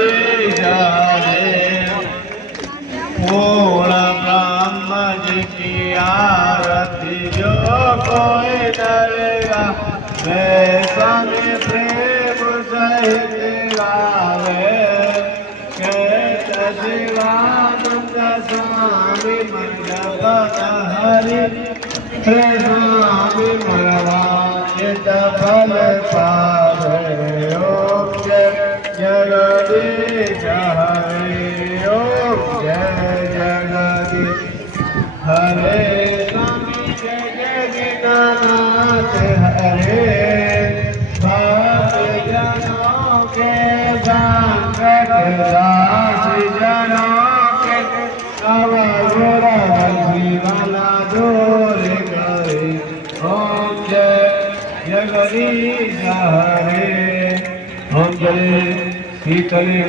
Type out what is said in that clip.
जगदीश हरे। पूर्ण ब्रह्म जी की आरती जो कोई डरेगा वे स्वामी प्रेम सहित गावे। कहत शिवानंद स्वामी मंडप हरि स्वामी मनवांचित फल पावे। ओम जय जगदीश हरे। ओम जय जगदीश हरे। स्वामी जय दीनानाथ हरे। भक्त जनों के संकट राशि जनों के अवगुण वाला दूर करे। ओम जय जगदीश हरे। ओम जय शीतले